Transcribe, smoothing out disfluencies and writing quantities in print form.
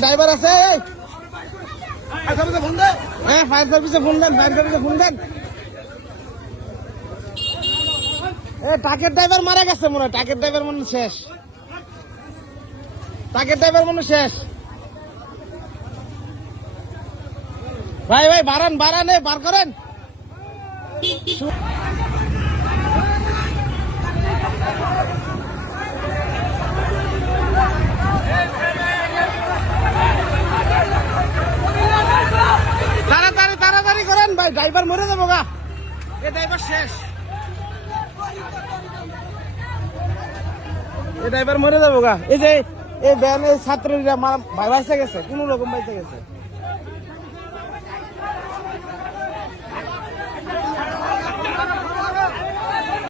driver আছে fire সার্ভিসে phone দেন ট্রাকের ড্রাইভার মারা গেছে মনে হয় ট্রাকের ড্রাইভার মনে শেষ ভাই বাড়ান বার করেন তাড়াতাড়ি করেন ভাই ড্রাইভার মরে যাবো গা এ ড্রাইভার শেষ এই যে এই ভ্যানের ছাত্রীরা বাইসে গেছে কোন রকম বাইসে গেছে